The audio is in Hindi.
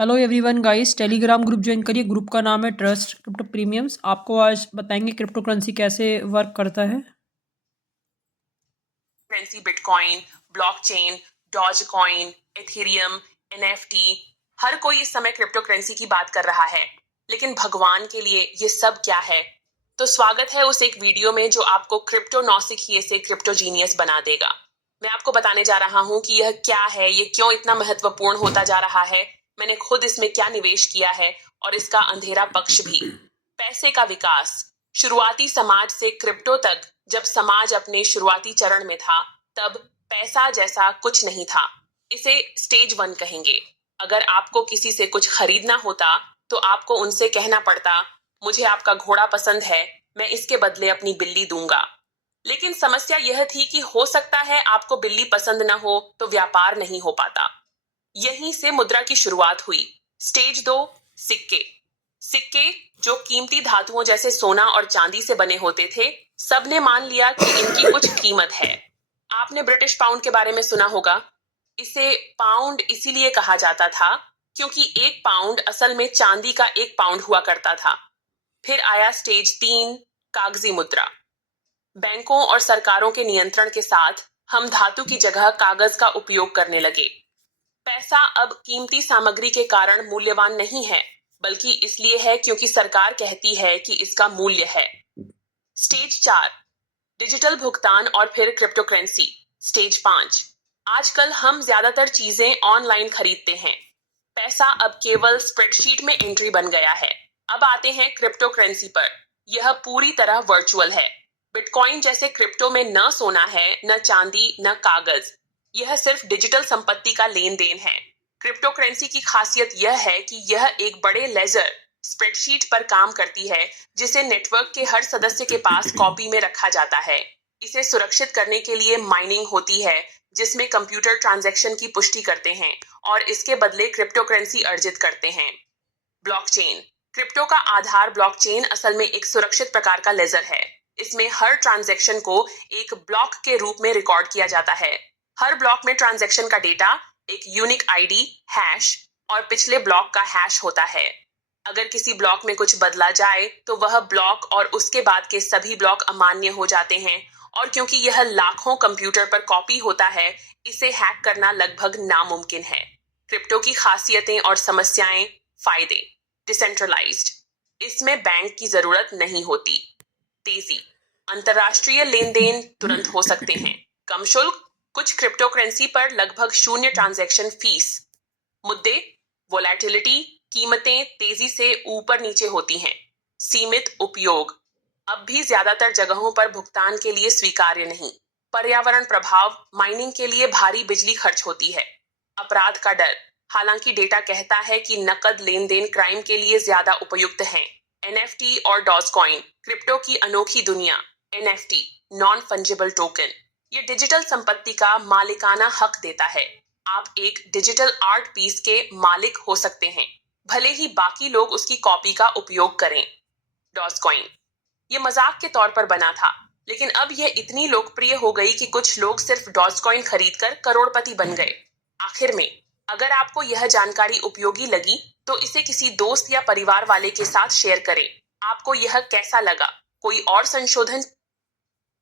Hello everyone guys, Telegram group join करिए। ग्रुप का नाम है ट्रस्ट क्रिप्टो प्रीमियम्स। आपको आज बताएंगे क्रिप्टो करेंसी कैसे वर्क करता है। Currency bitcoin, blockchain, Dogecoin, ethereum, NFT, हर कोई इस समय क्रिप्टो करेंसी की बात कर रहा है। लेकिन भगवान के लिए ये सब क्या है? तो स्वागत है उस एक वीडियो में जो आपको क्रिप्टो नौसिखिए से क्रिप्टो जीनियस बना देगा। मैं आपको बताने जा रहा हूं कि यह क्या है, ये क्यों इतना महत्वपूर्ण होता जा रहा है, मैंने खुद इसमें क्या निवेश किया है और इसका अंधेरा पक्ष भी। पैसे का विकास, शुरुआती समाज से क्रिप्टो तक। जब समाज अपने शुरुआती चरण में था तब पैसा जैसा कुछ नहीं था। इसे स्टेज 1 कहेंगे। अगर आपको किसी से कुछ खरीदना होता तो आपको उनसे कहना पड़ता, मुझे आपका घोड़ा पसंद है, मैं इसके बदले अपनी बिल्ली दूंगा। लेकिन समस्या यह थी कि हो सकता है आपको बिल्ली पसंद न हो तो व्यापार नहीं हो पाता। यहीं से मुद्रा की शुरुआत हुई। स्टेज 2, सिक्के। सिक्के जो कीमती धातुओं जैसे सोना और चांदी से बने होते थे, सबने मान लिया कि इनकी कुछ कीमत है। आपने ब्रिटिश पाउंड के बारे में सुना होगा। इसे पाउंड इसीलिए कहा जाता था क्योंकि एक पाउंड असल में चांदी का एक पाउंड हुआ करता था। फिर आया स्टेज 3, कागजी मुद्रा। बैंकों और सरकारों के नियंत्रण के साथ हम धातु की जगह कागज का उपयोग करने लगे। पैसा अब कीमती सामग्री के कारण मूल्यवान नहीं है, बल्कि इसलिए है क्योंकि सरकार कहती है कि इसका मूल्य है। स्टेज 4, डिजिटल भुगतान और फिर क्रिप्टो करेंसी। स्टेज 5, आजकल हम ज्यादातर चीजें ऑनलाइन खरीदते हैं। पैसा अब केवल स्प्रेडशीट में एंट्री बन गया है। अब आते हैं क्रिप्टो करेंसी पर। यह पूरी तरह वर्चुअल है। बिटकॉइन जैसे क्रिप्टो में न सोना है, न चांदी, न कागज। यह सिर्फ डिजिटल संपत्ति का लेन देन है। क्रिप्टो करेंसी की खासियत यह है कि यह एक बड़े लेजर स्प्रेडशीट पर काम करती है, जिसे नेटवर्क के हर सदस्य के पास कॉपी में रखा जाता है। इसे सुरक्षित करने के लिए माइनिंग होती है, जिसमें कंप्यूटर ट्रांजैक्शन की पुष्टि करते हैं और इसके बदले क्रिप्टो करेंसी अर्जित करते हैं। ब्लॉकचेन। क्रिप्टो का आधार ब्लॉकचेन असल में एक सुरक्षित प्रकार का लेजर है। इसमें हर ट्रांजैक्शन को एक ब्लॉक के रूप में रिकॉर्ड किया जाता है। हर ब्लॉक में ट्रांजैक्शन का डेटा, एक यूनिक आईडी, हैश और पिछले ब्लॉक का हैश होता है। अगर किसी ब्लॉक में कुछ बदला जाए तो वह ब्लॉक और उसके बाद के सभी ब्लॉक अमान्य हो जाते हैं। और क्योंकि यह लाखों कंप्यूटर पर कॉपी होता है, इसे हैक करना लगभग नामुमकिन है। क्रिप्टो की खासियतें और समस्याएं। फायदे। डिसेंट्रलाइज्ड, इसमें बैंक की जरूरत नहीं होती। तेजी, अंतरराष्ट्रीय लेन देन तुरंत हो सकते हैं। कम शुल्क, कुछ क्रिप्टो करेंसी पर लगभग शून्य ट्रांजैक्शन फीस। मुद्दे, वोलैटिलिटी, कीमतें तेजी से ऊपर नीचे होती हैं। सीमित उपयोग, अब भी ज्यादातर जगहों पर भुगतान के लिए स्वीकार्य नहीं। पर्यावरण प्रभाव, माइनिंग के लिए भारी बिजली खर्च होती है। अपराध का डर, हालांकि डेटा कहता है कि नकद लेन देन क्राइम के लिए ज्यादा उपयुक्त हैं। एनएफटी और डॉजकॉइन, क्रिप्टो की अनोखी दुनिया। एनएफटी, नॉन फंजिबल टोकन, ये डिजिटल संपत्ति का मालिकाना हक देता है। आप एक डिजिटल आर्ट पीस के मालिक हो सकते हैं, भले ही बाकी लोग उसकी कॉपी का उपयोग करें। डॉजकॉइन, ये मजाक के तौर पर बना था, लेकिन अब यह इतनी लोकप्रिय हो गई कि कुछ लोग सिर्फ डॉजकॉइन खरीदकर करोड़पति बन गए। आखिर में, अगर आपको यह जानकारी उपयोगी लगी तो इसे किसी दोस्त या परिवार वाले के साथ शेयर करें। आपको यह कैसा लगा? कोई और संशोधन